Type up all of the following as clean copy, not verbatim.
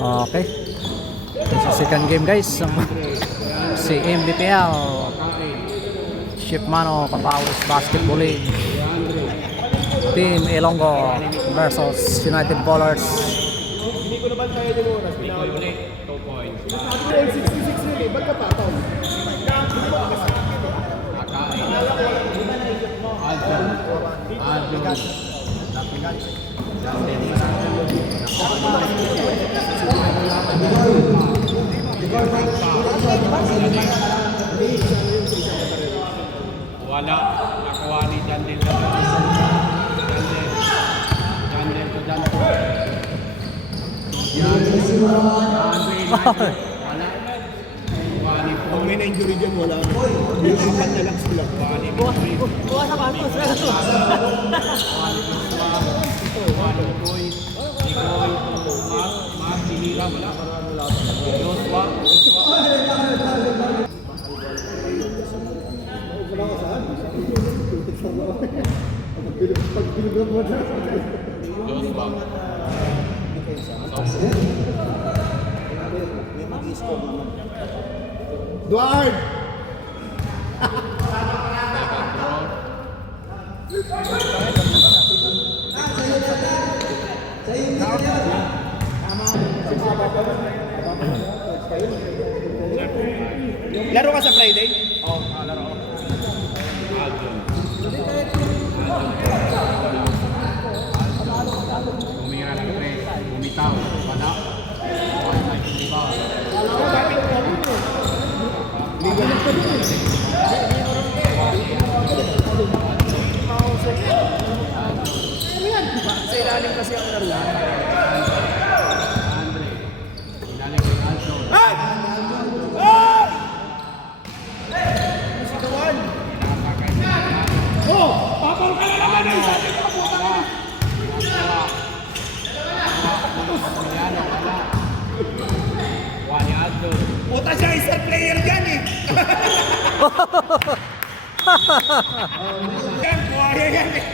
Okay. Sa second game guys, si MBPL Shipmano Papawis Basketballing Team Ilonggo versus United Ballers. Hindi ko naman tayo din oras. Pinawal ulit. 2 points. 66 rin eh. Ba't ka pa ito? Wala. Nakuha ni Jandel. Jandel to Jandel. Wala. Pag may na-injury dyan, wala. Yung apat na lang sila. Bukas sa kantos. Duard! Laro ka sa Friday? Oo, laro ako. Tumira ng tres. Bumitaw. Wala. Sa ilalim kasi ang laro. Puta siya, isang player dyan eh. Yan, buhaya yan eh.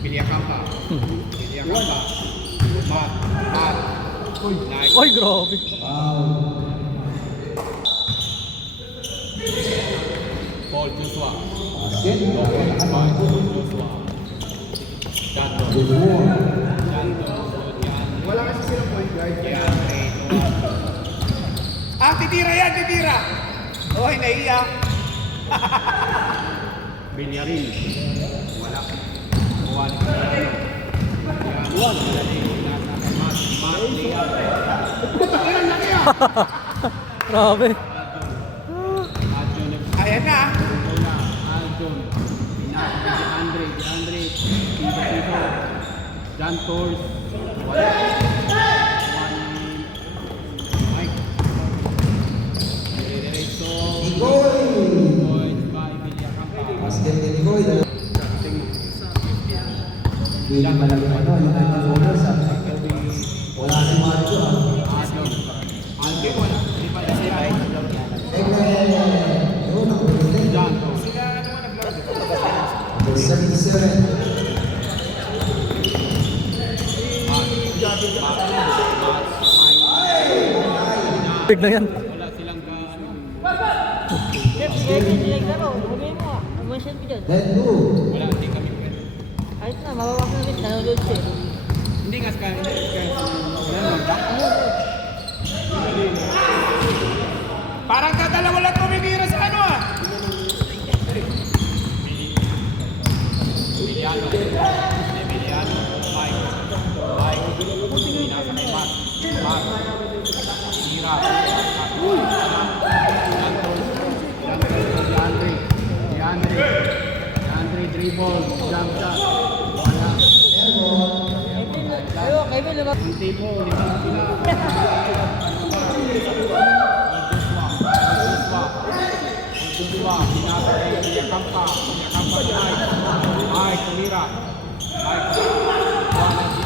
Piliakampa. Mat. Nice. Oy, grabe. Paul Joshua. Paul Joshua. Wala kasi silang point guard. Titira yan, titira. Oh, nahiya. Binyarin. Wala. Wala. Grabe. Ayan na. Aljon. Andre. John Torres. Wala. Mike. Diretso. Points by Villacampa. Basket ni Nicoy. Hindi malaki ano, United Ballers sa wala si Marco. Aljon. Aljon wala. Di pa kasi ay. Yun ang ulit. John Torres. 77. Big na yan. Wala silang ka ano. Then two. Wala hindi kami pwede. Ayos na, mabawas na rin. Nanonood siya. Hindi nga kaya Parang kadalawa lang tumitira sa ano ah. Emiliano, Mike, Pinasa kay Mark, Tira, DeAndre, dribble, jump shot, wala. Kevin, lumabas. Ang tipo, limang sila. Joshua, Pinasa kay Villacampa, Mike, tumira. Mike, wala si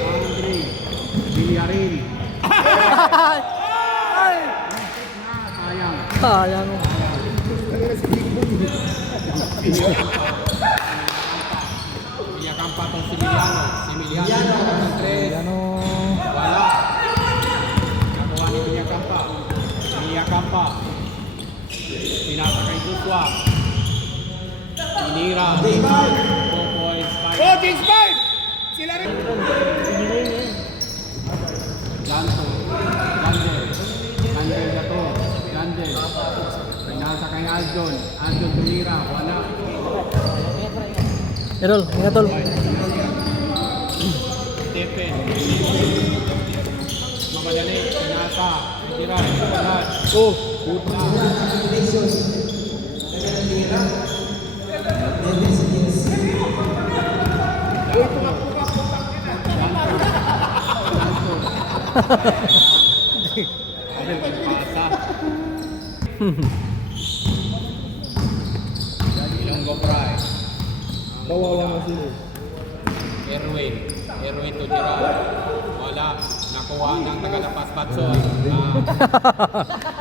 Andre, Villarreal. Ay! Sayang. Sayang. Sinira. 2 points. Oh, James 5! Sila rin. Ganto. Gandel. Gandel na to. Gandel. Pinasa kay Aldon. Aldon tumira. Wala. Errol, ingat tol. Stephen. Mamadali. Pinasa. Tira. Wala. Oh, Puta. Abel pagpasa. Ilonggo Fry. Kawawa nga sila. Erwin. Erwin to Gerald. Wala. Nakuha ng tagalapas Patson.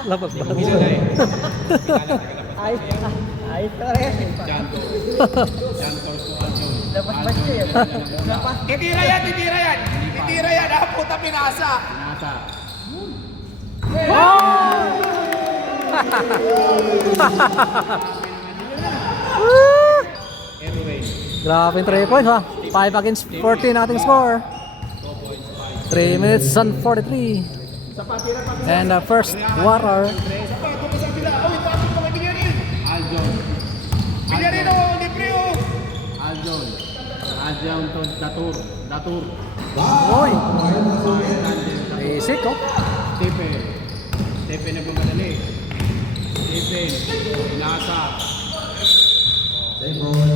lapas ba? Pinalay. Pinalay Ayos tagalapas na. Ayos ka rin. Janto. Janto to Aljon. Dapat ba siya? Dapat. Titira yan, titira yan. Titira yan, ha? Puta pinasa. Pinasa. Erwin. Grabe yung 3 points ha. 5 against 14 ang ating score. 3 minutes and 43. And the first quarter. Aljon. Pinyarin o, libre o. Aljon. Aljon to Datur. Datur. Oy, basic oh. Stephen. Stephen na bumadali. Stephen. Pinasa. Save ball.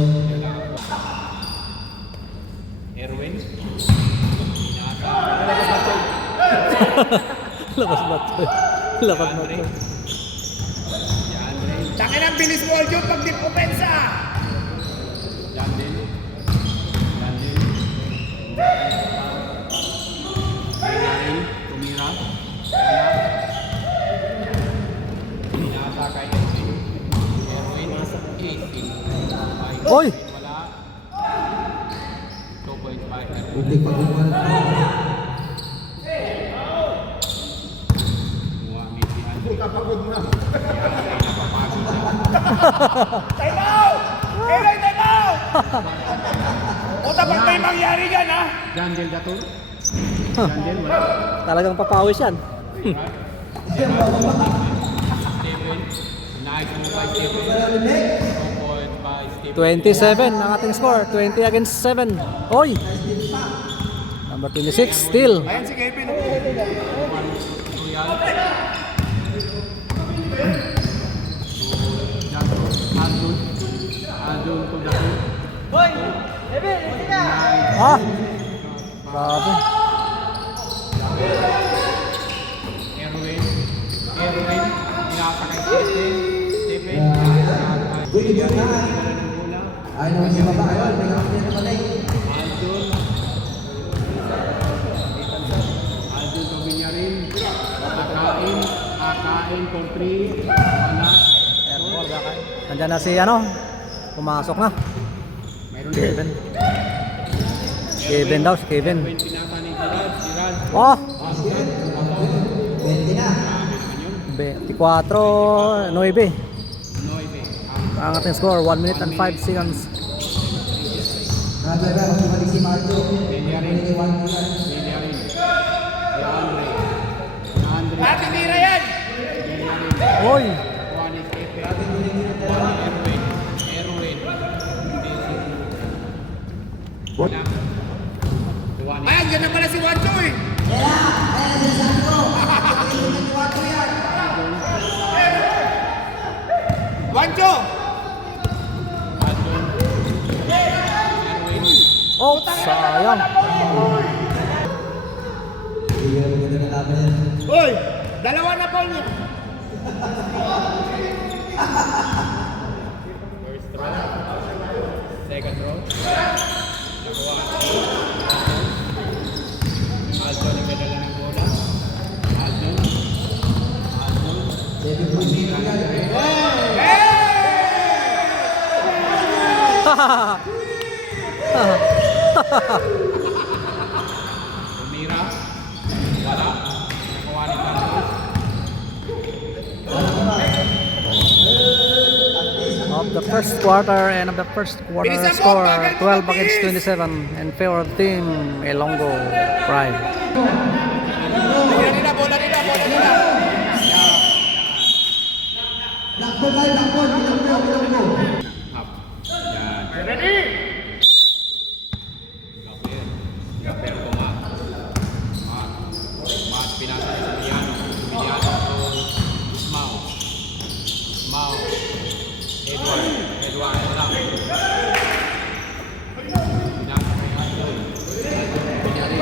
Erwin. Pinasa. Lapas ba? Lapas ba? Andre. Takin ang bilis mo, Aljon, pag di pupensa. Jandel. Jandel. Minarin. Tumira. Wala. Pinasa kay Erwin. Erwin. 18. Oy! Wala. 2.5. Utik pag-umal. Muamit si Andre. Kapagod mo na. Napapagod siya. Time out! Kailan time out? Puta, pag may mangyari dyan, ha? Jandel Datur. Jandel wala. Talagang papawis yan. Stephen. Nice move by Stephen. 2 points by Stephen. 27 ang ating score. 20 against 7. Oy! Number 26 still. Ayan si Kevin. Tuyal. Aldon. Aldon to Datur. Boy! Ebe, ito ka! Ah! Grabe. Erwin. Erwin. Pinasa kay Stephen. Stephen. Uy, hindi na. Ay, naman si baba. Ayun, may kapit na naman Aldon. Aldon to Binyarin. Akain. Akain for 3. Wala. Nandiyan na si ano? Pumasok na. Mayroon Kevin. Kevin daw, si Kevin. Erwin pinasa ni Gerald. Gerald. Oh! 20 na. 24, 9. 9. Ang ating score, 1 minute and 5 seconds. Naglaga, balik si Marjo. Benyarin. Benyarin. Benyarin. Deandre. Deandre. Ah, titira yan. Benyarin. Oy! Juan Stephen. Juan Erwin. Erwin. Wala. Juan. Ayan, yan na pala si Wancho, eh. Wancho! Aldon. Erwin. Oh, sayang. Hindi na maganda na laban yan. Uy! Dalawa na po niya. First row. Second row. Nakuha. Aldon ang medala ng bola. Aldon. Aldon. 7 points na yan. Tumira. Wala. Nakuha ni Santos. Oops. the first quarter and of the first quarter Bilisan mo, score bagal 12 mo, against mabilis. 27 in favor of team Ilonggo Pride. Bola nila, bola nila, bola nila. Lakbo tayo, lakbo. Bilanggo. Up. Yan. Ready? Gaper. Gaper ko nga. Mat, pinasa ni Sumiliano. Sumiliano to Mau. Mau. Edward. Edward, wala. Pinasa kay Andon. Andon, pinyarin.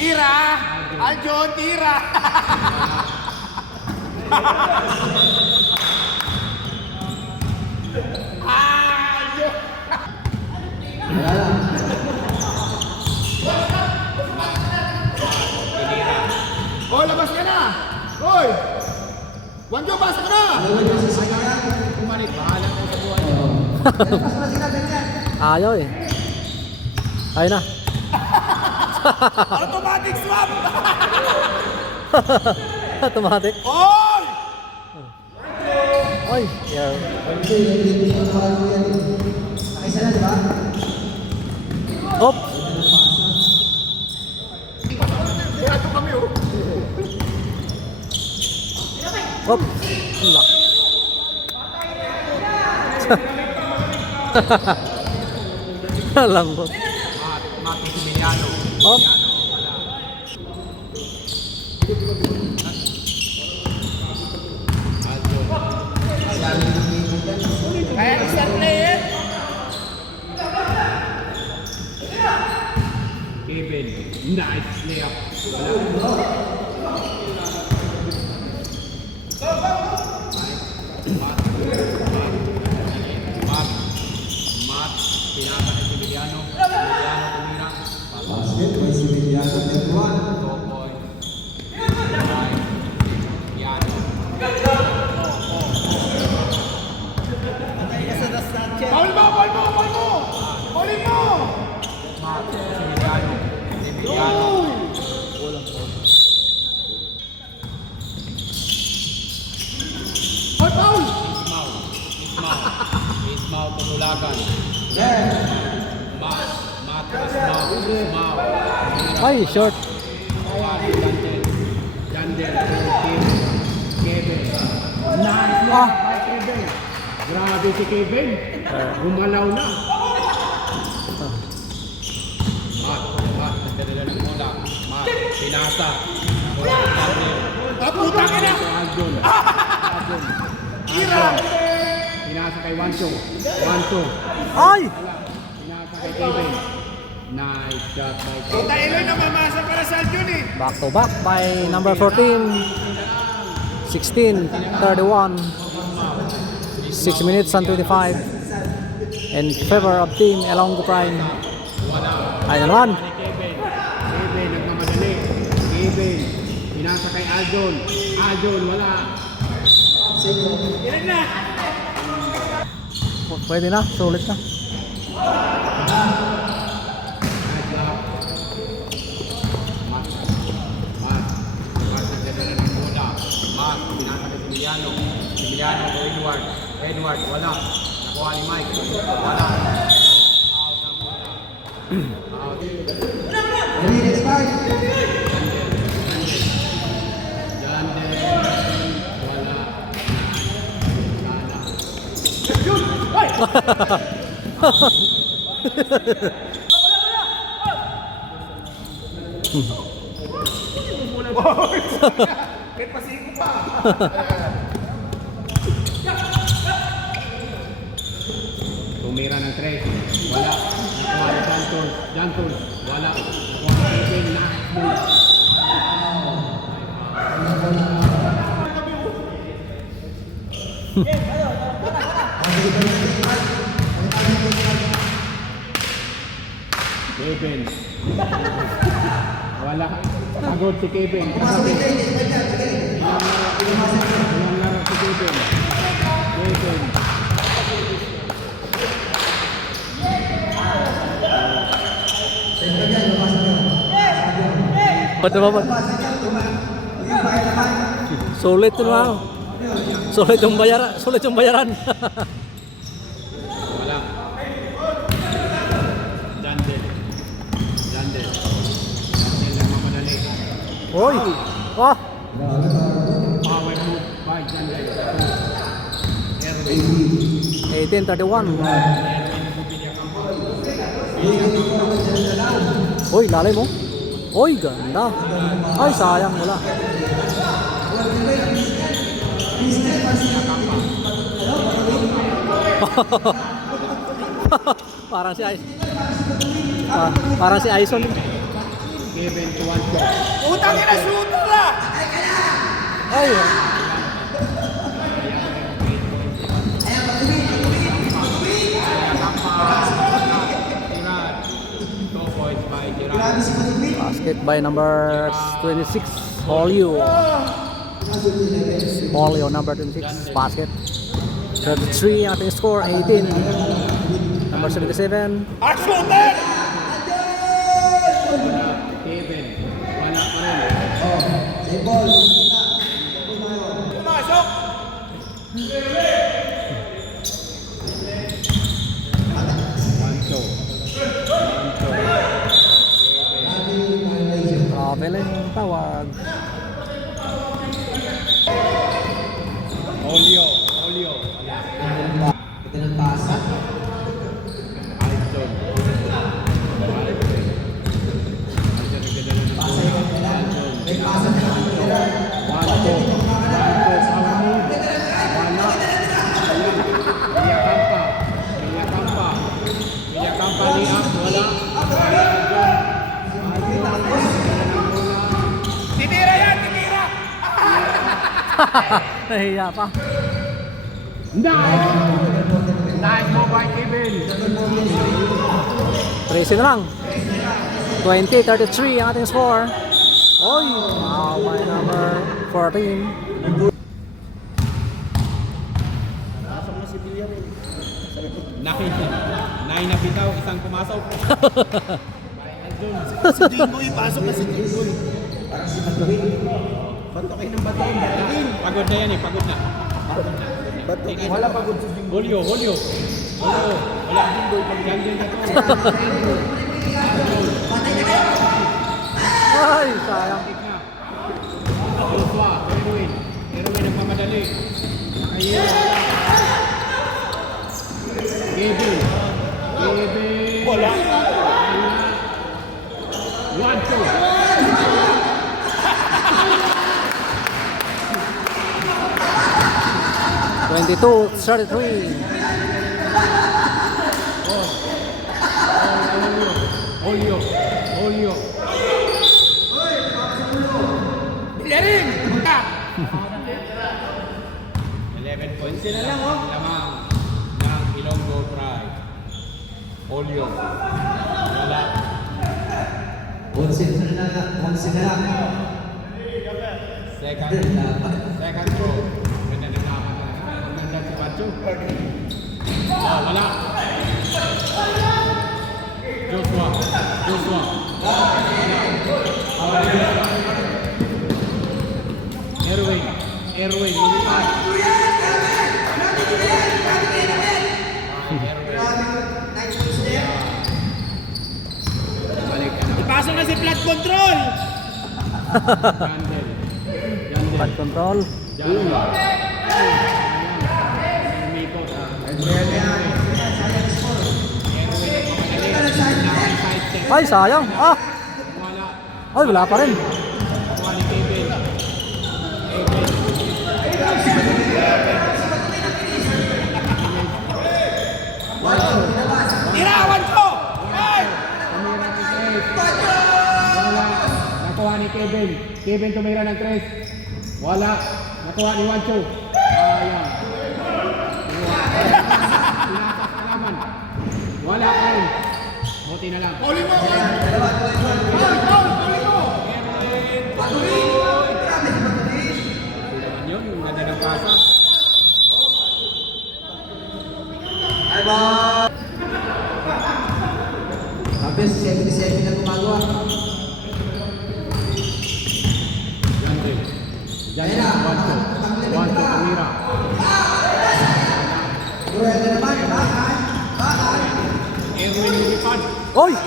Tira! Aljon, tira! Aljon! Oh, labas ka na! Hoy! Wanjo, pasok ka na! Kumalik, bahala ko sa buhay. Ayaw eh. Ayun na. Automatic swap! Automatic. Hoy! Oy, yeah. Nakisa na, di ba? Op. Ito kami, oh. Op. Lock. Lambot. Mat, Sumiliano. Op. Kaya isang player. Kevin, nice layup. Mat, pinasa kay Sumiliano. Sumiliano tumira. Basket, may Sibiliano, net 1. 2 points. 5. Yano. Paul mo, Paul mo, Paul mo! Paulin mo! Mat, Sumiliano. Sumiliano. Paul, Paul! Ismaw. Ismaw. Ismaw tumulagan. Mat, Ismaw. Ismaw. Ay, short. Jandel. Jandel. Kevin. Nice Ah. by Kevin. Grabe si Kevin. Gumalaw na. Mat, nagdadala ng bola. Mat, pinasa. Jandel. Puta ka na! Aljon. Aljon. Tira! Pinasa kay Wancho. Wancho. Ay! Pinasa kay Kevin. Nice shot by Kevin. Puta, Eloy na mamasa para sa Aljon eh. Back to back by number 14. 16, 31. 6 minutes and 25. In favor of team Ilonggo Prime. Ay naman. Kevin. Kevin, nagmamadali. Kevin. Pinasa kay Aljon. Aljon, wala. Ilan na? Pwede na, sulit na. Nice block. Mat. Mat. Mat, nagdadala ng bola. Mat, pinasa kay Sumiliano. Sumiliano to Edward. Edward, wala. Nakuha ni Mike. Wala. Out ang bola. Out. Ready, next part. Jandel. Wala. May pasiko pa. Tumira ng 3. Wala. Nakuha ni Janton. Janton. Wala. Nakuha ni Kevin. Nice move. Kevin. Wala. Pagod si Kevin. Kagabi. Ilang laro si Kevin. Kevin. Ba't naman? Sulit ito na. Sulit yung bayaran. Sulit yung bayaran. Wala. Jandel. Jandel. Jandel lang mamadali. Oy! Oh! Power move by Jandel. Erwin. 18-31. Uy, lalim mo. Uy, ganda. Ay, sayang wala. Parang si Ais. Parang si Aison. Kevin to one shot. Utang ina, shooter na! Ay. Gerard. 2 points by Gerard. Basket by number 26, Olio. Olio, number 26, basket. 33 ang ating score, 18. Number 77. Ang shooter! Kevin. Wala pa rin. Pumasok! One show. Grabe lang yung tawag. Olio. Olio. Ito ng pasa. Alton. May pasa na lang. Titira yan, titira! Nahiya pa. Nice move by Kevin. 13 na lang. 20-33 ang ating score. Oy! Wow, by number 14. Nine na bitaw, isang pumasok. Si Jimboy, pasok na si Jimboy. Batukin ng batukin. Pagod na yan eh, pagod na. Wala pagod sa Jimboy. Julio, Julio. Julio. Wala Jimboy, pag ganyan na to. Ay, sayang. Joshua, Erwin. Erwin ang pamadali. Ayun. Kevin. Kevin. Wala. 1-2. Twenty-two, 33. Julio. Julio. Bilerin! 11 points na lang, oh. Lamang ng Ilonggo Pride. Julio. Wala. 11 na lang. Second throw. Ganda na naman. Ganda si Pacho. Wala. Joshua. Joshua. Erwin. Erwin. Lilipat. Balik ka na. Ipasok na si Flat Control! Jandel. Jandel. Bad control. Jandel. Umikot. Ay, sayang. Ah! Wala. Ay, wala pa rin. Nakuha ni Kevin. Tirawan ko! Ay! Wala. Nakuha ni Kevin. Kevin tumira ng 3. Wala. Nakuha ni Wancho. Ayan. Tinakas ka naman. Wala ka rin. Buti na lang. Uli mo! Uli mo! Naman yun. Yung ganda ng pasa. Habis 77 na gumagawa. Jandel. Jandel. Wancho. Wancho tumira. Erwin lumipad. Oy!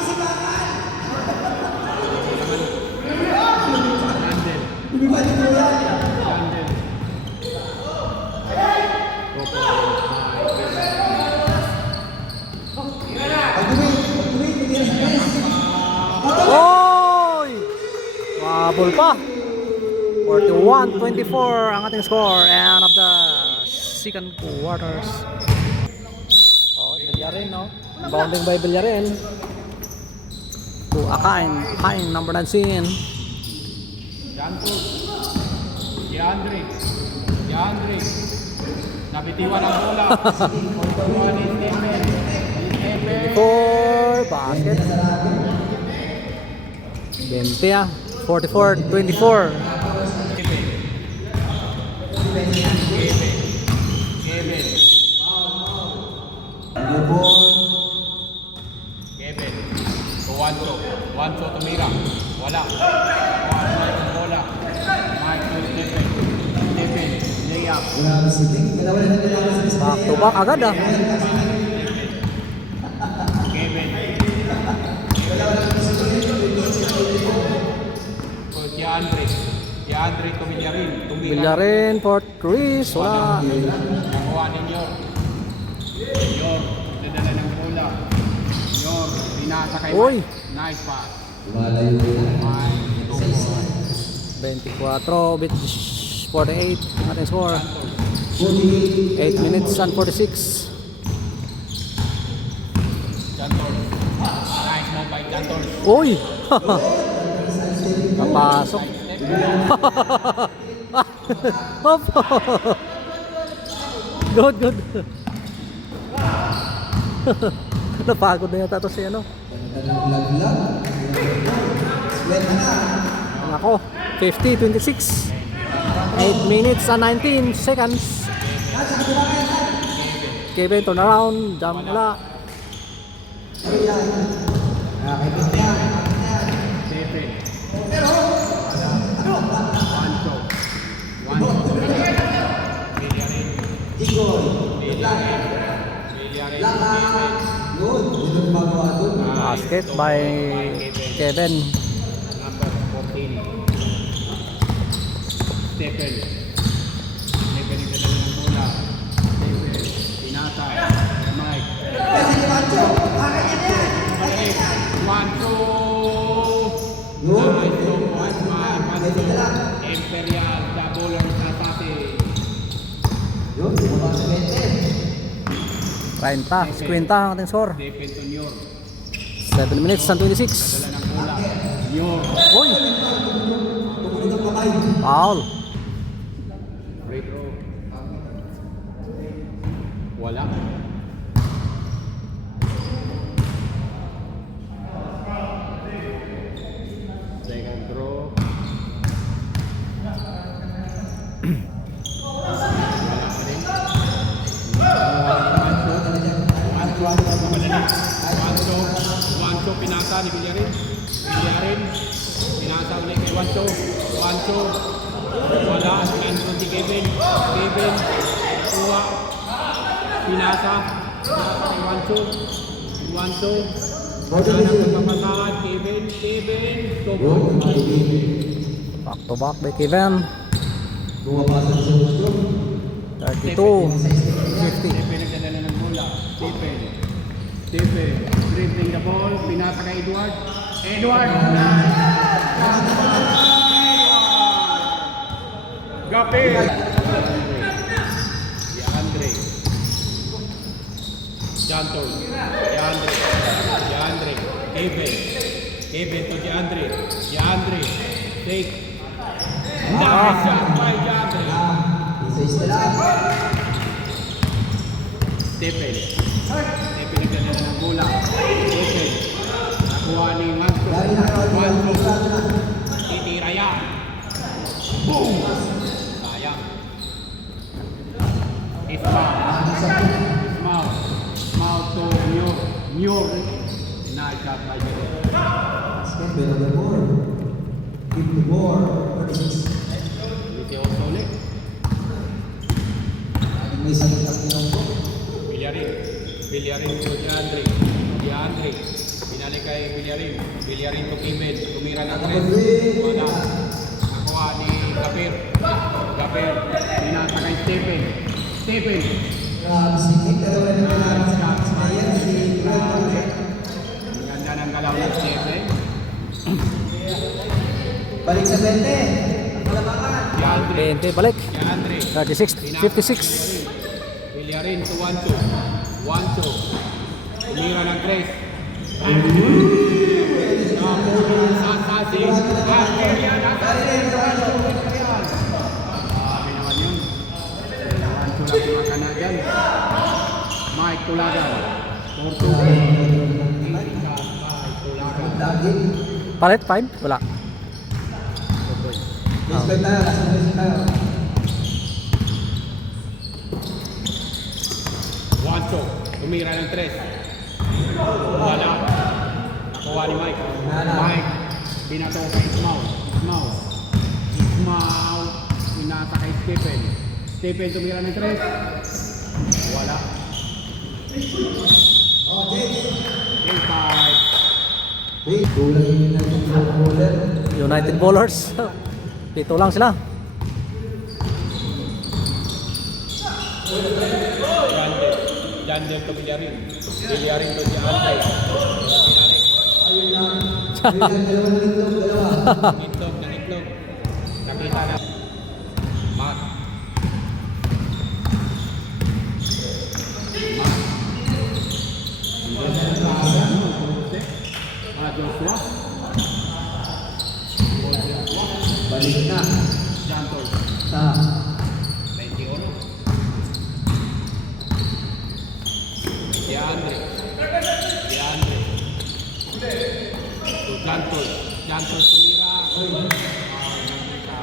Landel. Landel. Oy! Mabul pa. 41-24 ang ating score and of the second quarters. Oh, Villarin, no? Bounding by Villarin. To Akain, number 19. Jantos. Diandre. Nabitiwan ang bola. Tuwan ni Stephen. For basket. 20 ah. 44-24. Kevin. Juancho tumira. Wala. Bola. Mike to Stephen. Stephen. Layup. Back to back agad ah. Kevin. Diandre to Villarin. Villarin for 3. Wala. Nakuha ni Nyor. Dadala ng bola. Nyor. Binasa kay Uy. Mike. Nice pass. Lumalayo na. 24 bit 48 ang ating score. 48. 8 minutes and 46. Jantor. Nice move by Jantor. Uy! Kapasok. Good. Napagod na yata ito si ano. Laglag. Swelta na. Ako, 50-26. 8 minutes and 19 seconds. Kevin turn around, jump wala. Stephen. Juancho. Villarin. Villarin. Yun. Yun ang magawa doon. Basket by Kevin. Number 14. Stephen. Stephen yung dadala ng bola. Stephen. Pinata. Mike. Juancho. Nice move. Juancho. Imperial. Double or Trapate. Yun. Bumaba sa 20. 30, 50 ang ating score. Stephen to Nyor. 7 minutes and 26. Dala ng bola. Nyor. Uy! Tumunog ang kamay. Foul. Free throw. Wala. Second throw. Wala pa rin. Juancho pinasa ni Villarin. Pinasa ulit kay Juancho. Wala. Pinanton si Kevin. Kuha. Pinasa kay Juancho. Wala na pagpapasahan. Kevin. Toko. Back to back by Kevin. Bumaba sa gusto. 32, 50. Stephen nagdadala ng bola. Stephen. Dribbling the ball. Pinasa kay Edward. Gapi. Diandre. Jantor. Diandre. Kevin to Diandre. Take. Nice shot by Diandre. Isa lang. Stephen nagdadala ng bola. Stephen. Nakuha ni Manso. Titira yan. Boom! Sayang. Ismail to Nyor. Nice shot by Nyor. Basket, better than more. Keep the ball. 36. Liti also ulit. May sakit ang tinong ko. Villarin to Diandre. DeAndre. Pinalik kay Villarin. Villarin to Kevin. Tumira ng 3. Wala. Nakuha ni Gaper. Gaper. Pinasa kay Stephen. Stephen. Sikit, dalawa na kailangan sa Ayan, si Ang ganda ng galaw ng Stephen. Balik sa 20. Ang malabangan. DeAndre. 20 balik. DeAndre. 36, 56. Villarin to 1-2. 1-2. Tumira ng 3. Sasasi. Gabriel. Sabi naman yun. 1-2 lang mga Canadian. Mike Tulagan. 4-2. Mike Tulagan. Daging. Palit 5? Wala. Respect tayo, respect tayo. 1-2. Tumira ng 3. Wala. Nakuha ni Mike. Mike. Binato kay Ismaw. Ismaw. Pinasa kay Stephen. Stephen tumira ng 3. Wala. Oh, Jake. Game 5. Wait, kulang yung naging bowler. United Bowlers. Pito lang sila. Jandel to Villarin. Villarin to DeAndre. Ayun lang. Ayun, dalawa na itlog, dalawa. Itlog. Nakita na. Mark. Joshua. Balik na. Jantor. Sa 21. DeAndre. To Jantor. Jantor tumira. Nakita.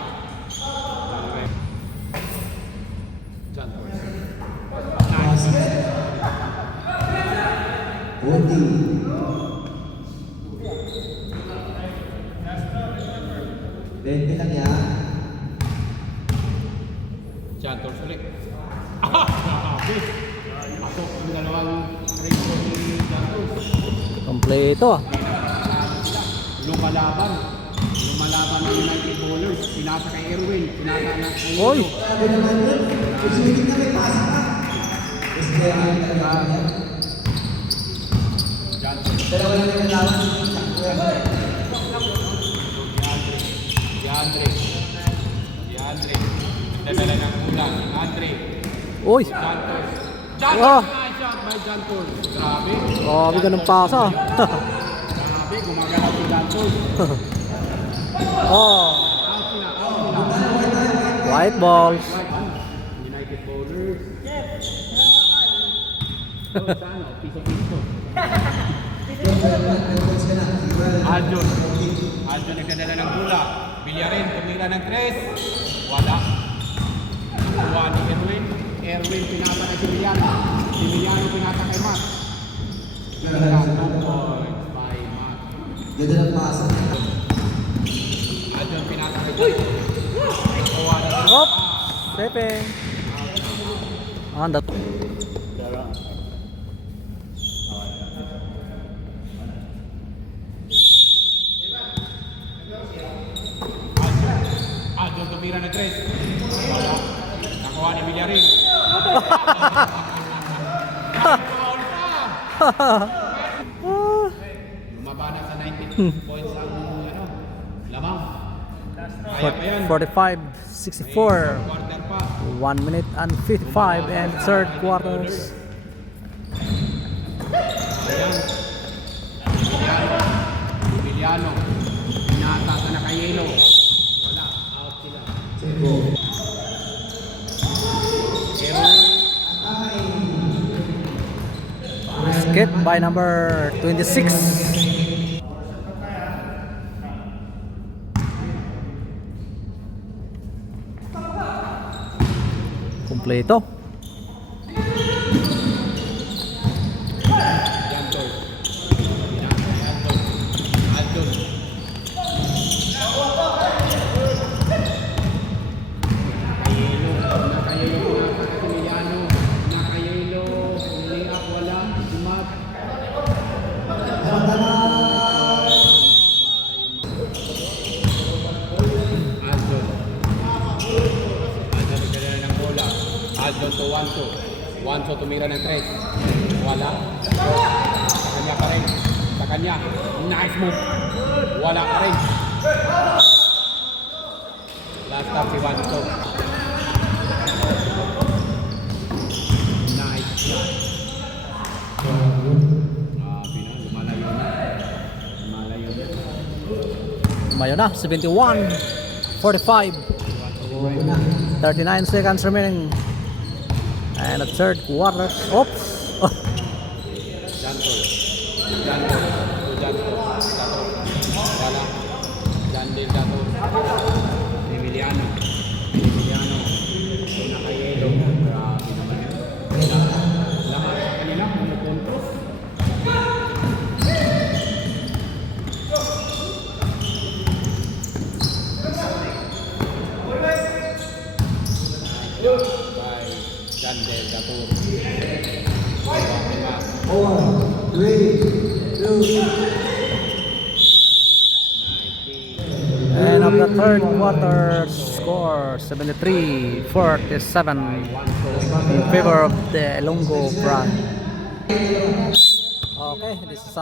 Jantor. basket. 40. 20 lang yan. Jantor ulit. Grabe. Ako, yung dalawang race ni Jantor. Kompleto. Lumalaban ng United Bowlers. Pinasa kay Erwin. Pinasa na kay Oy! Sabi naman yun, isulitin na may pasa ka. Gusto kaya nga yung talaga yan. Jantor. Dalawa lang yung nalaman. DeAndre. Nagdadala ng kulang. Andre. Uy! Jantor. Wow. Nice shot by Jantor. Grabe. Grabe ka ng pasa. Grabe. Gumagalaw si Jantor. Oh! Out sila. White balls. United Bowlers. Sana, piso-piso. Aljon nagdadala ng bola. Villarin, tumira ng 3. Wala. Nakuha ni Erwin. Erwin pinasa kay Emiliano. Emiliano pinasa kay Mark. 2 points by Mark. Ganda ng pasa. Aljon pinasa kay Mark. Nakuha ni Hop! Stepping. Anda. Aljon tumira ng 3. Wala. Nakuha ni Villarin. Foul pa! Lumaba na sa 19 points ang lamang. Kaya pa yan. 45-64. Quarter pa. 1 minute and 55 and third quarters. Ayan. Emiliano. Pinatasa na kay Yelo. Wala. Out sila. Erwin. Skip by number 26. Kompleto. Jantor. Aljon. Nakayelo. Emiliano. Nakayelo. Layup. Wala. Mat. 3. Wala. Sa kanya pa rin. Sa kanya. Nice move. Wala pa rin. Last stop si Wancho. Nice shot. Grabe na. Lumalayo na. Lumalayo na. Mayo na, 71, 45, 39 seconds remaining. And the third quarter. Oops! Jantol. Jantol. Jantol. Jantol. Wala. Jandel Jantol. Emiliano. Emiliano. Nakayelo. Grabe naman yun. Laman sa kanila. Ano puntos? By Jandel Jantol. 4, 3, 2, And of the third quarter score 73-47 in favor of the Ilonggo brand. Okay, this is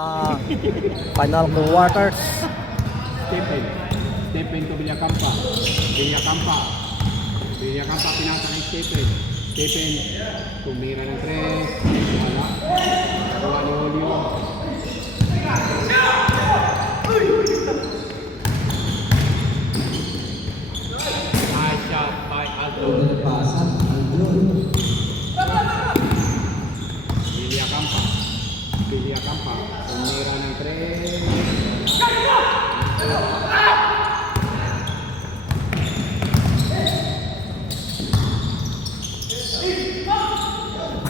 final quarters. Stephen. Stephen to Villacampa. Villacampa. Villacampa pinasa kay Stephen. Stephen. Tumira ng 3. Wala. Wala ni Julio. Nice shot by Aldo. Pasa, Aldun. Villacampa. Villacampa. Tumira ng 3.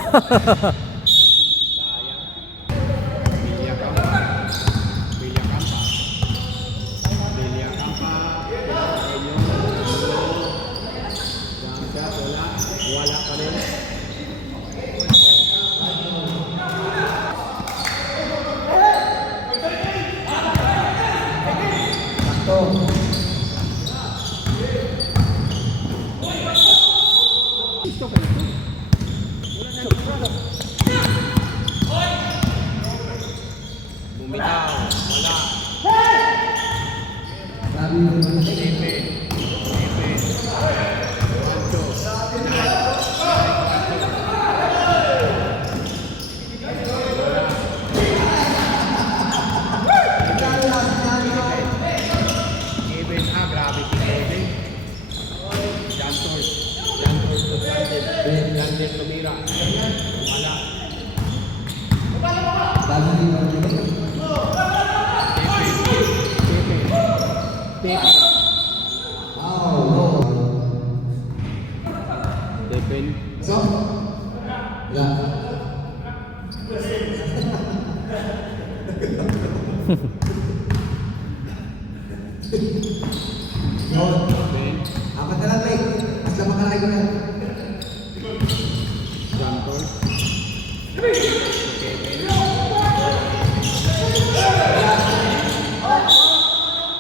Sayang. Villacampa. Villacampa. Villacampa. Wala. Wala pa rin. Sakto. Gusto ka ito? Bumitaw. Wala. Grabe yung naman. Stephen. Stephen. Wancho. Stephen. Grabe si Stephen. Jantol. Jantol to Jandel. Jandel tumira. Wala. Grabe yung naman. Stephen. Wow. Stephen. So? Yeah. Stephen. Apat na lang, Mike. Basta makalaki ko na. Jantol.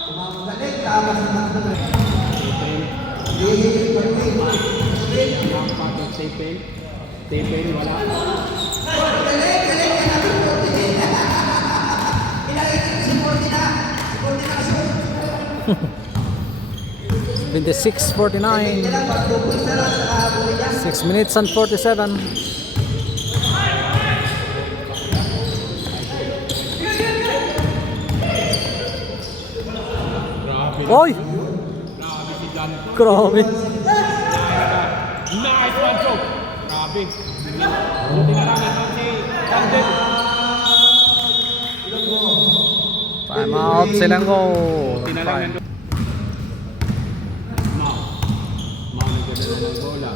Kumamagaling, tapas na makita na. Stephen. Hihigit pa rin. Stephen. Stephen. Wala. Galing, galing. Kaya natin po. Ilang itin si Forty na. Si Forty na kasi. 26-49, Kailan pag-double na lang sa kahabulin niya. 6 minutes and 47. Grabe. Oy! Grabe si Jantol. Grabe. Nice one, Joe. Grabe. Buti na lang natin si Jandel. Time out, Silanggo. Buti na lang nandun. Mau. Mau nagdala ng bola.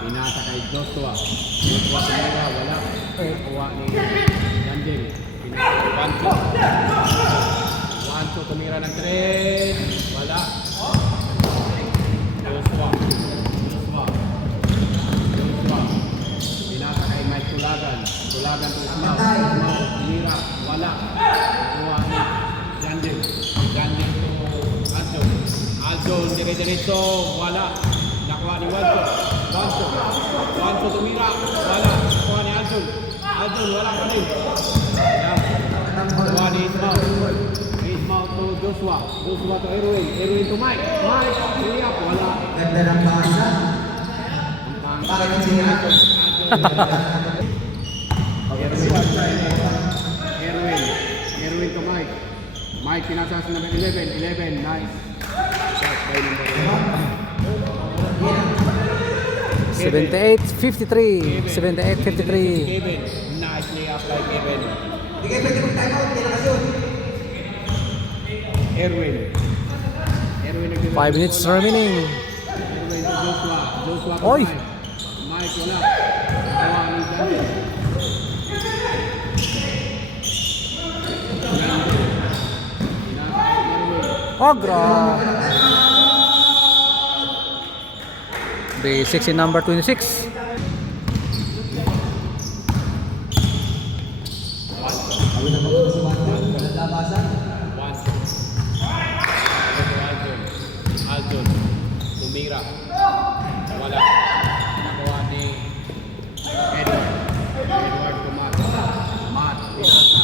Pinasa kay Joshua. Joshua tumira. Wala. Kuha ni Jandel. Pinasa kay Wancho. Wancho tumira ng 3. Wala. Joshua. Joshua. Joshua. Pinasa kay Mike Tulagan. Tulagan to Ismael. Ismael. Tumira. Wala. Kuha ni Jandel. Jandel to Aldo. Aldo. Dire-diretso. Wala. Nakuha ni Wancho. Wancho. Wancho tumira. Wala. Nakuha ni Aldo. Aldon. Aldon, wala pa rin. Yan. Gawa ni Ismael. Ismael to Joshua. Joshua to Erwin. Erwin to Mike. Mike, Riyap, wala. Ganda ng basa. Bakit ang sinatong? Erwin to Mike. Mike, pinasa sa number 11. 11, nice. Shot by number 78-53. 78-53. Kevin. Nice layup by Kevin. Hindi kayo pwede mag-time out. Hindi na kaso. Erwin. Erwin 5 minutes remaining. Erwin to Joshua. Joshua to Oy! Mike. Mike, wala. Gawa ni Daniel. Oh, grabe. The 16 number 26. Awin na po si Wanda. Walang labasan. Aldon. Tumira. Wala. Nagawa ni Edward. Edward to Matt. Matt, pinasa.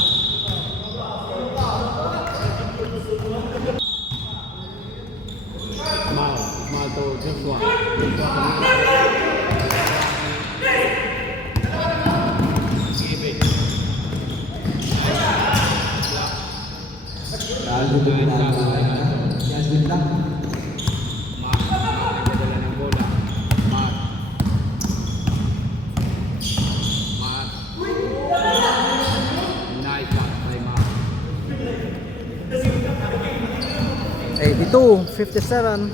Ismael to Joshua. Joshua to Giving. Lalo ko ginagawa. Yes, good luck. Matt, nagdadala ng bola. Matt. Nice pass by Matt. 82-57.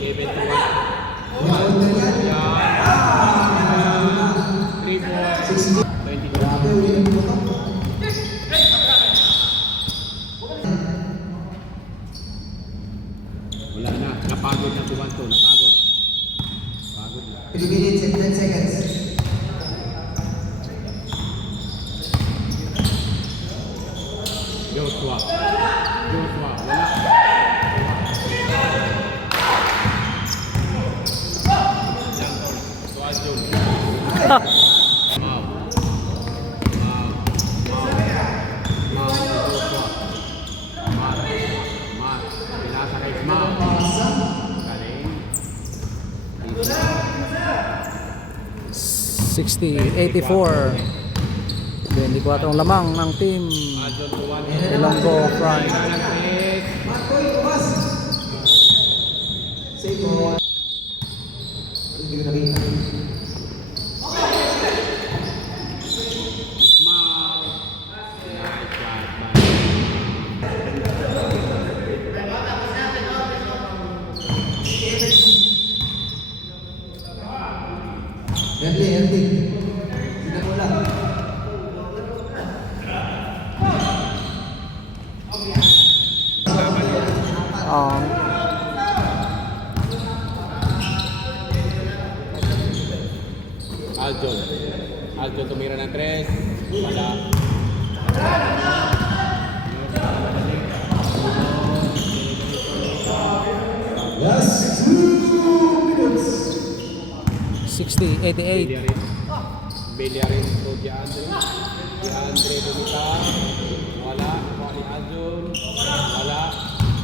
Kevin to Bawal na yan. 3-4. 22. Grabe, ulit mo to. Wala na. Napagod na Tubanto. Napagod. Pagod na. 3 minutes and 10 seconds. Joshua. Joshua. Wala. Suajon. Mau. Joshua. Mat. Pinasa kay Mau. Galing. 60-84. 24 ang lamang ng team Aldon to 1. Ilonggo Prime. Matoy, tumas. Save ball. Hindi ko nakita. Mau. Nice shot by Erdi. Sinamula. Aldon. Aldon tumira ng 3. Wala. Yes, 2 minutes. 60-88. Belyarin to Diandre. Diandre Bumita. Wala. Nakuha ni Aldon. Wala.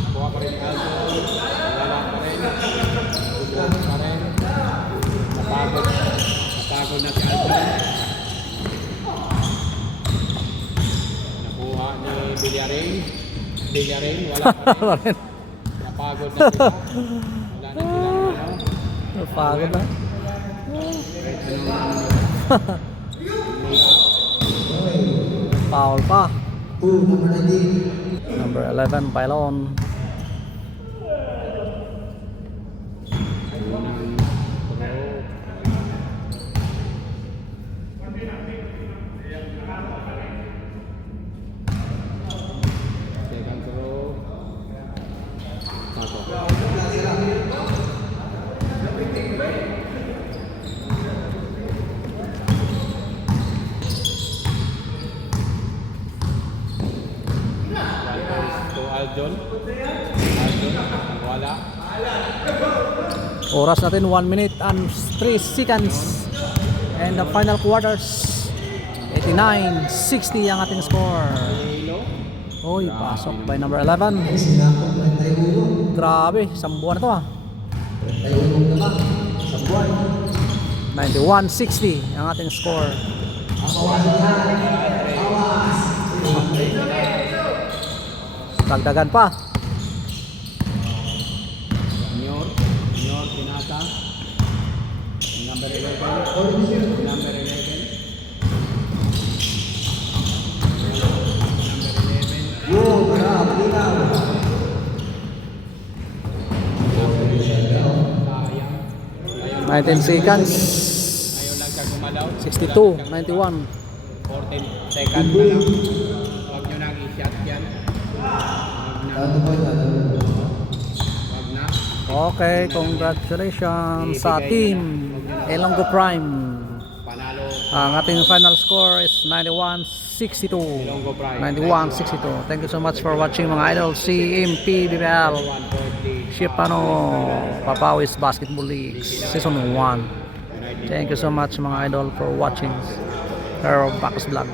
Nakuha pa rin ni Aldon. Wala pa rin. Udod pa rin. Napagod. Napagod na si Aldon. Nakuha ni Belyarin. Belyarin. Wala pa rin. Napagod na sila. Wala na sila. Pagod na. Foul pa. 2, number 19. Number 11, Pylon. Second throw. Pasok. Aljon. Wala. Oras natin 1 minute and 3 seconds. And the final quarters 89-60 ang ating score. Uy, pasok by number 11. Grabe, isang buwan na to 91-60 ang ating score. Dagdagan pa. Junior Pinata. Number 11. Number 11. Yun, harap, linaw. 19 seconds. Ngayon lang siya gumalaw. 62, 91. 14 seconds na lang. Huwag nyo nang i-shot yan. Ano ba yan? Huwag na. Okay, congratulations sa team Ilonggo Prime. Panalo. Ang ating final score is 91-62. Ilonggo Prime. 91-62. Thank you so much for watching mga idol. CMP BBL 140. Shipano Papawis Basketball League Season 1. Thank you so much mga idol for watching Hero Backs Vlog.